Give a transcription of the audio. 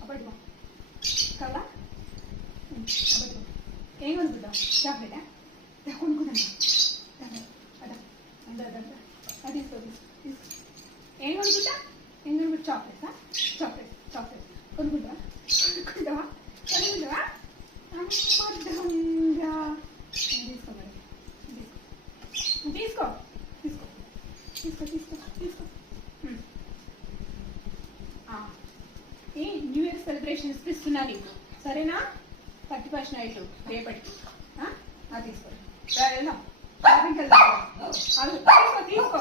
అప్పటికో కదా అప్పటికో ఏం కొనుక్కుంటావు చాక్లెటా కొనుక్కుంటా అదా అది తీసుకో తీసుకో ఏం కొనుక్కుంటా ఏం కొనుక్కుంటా చాక్లెట్సా చాక్లెట్ చాక్లెట్ కొనుక్కుంటావా కొనుక్కుంటావా కొనుక్కుంటావా అమ్మగా తీసుకో మరి తీసుకో తీసుకో తీసుకో తీసుకో తీసుకో ఏ న్యూ ఇయర్ సెలబ్రేషన్ ఇస్తున్నా నీకు సరేనా 31st నైట్ రేపటికి తీసుకో వెళ్దాం షాపింగ్కి వెళ్దాం తీసుకో తీసుకో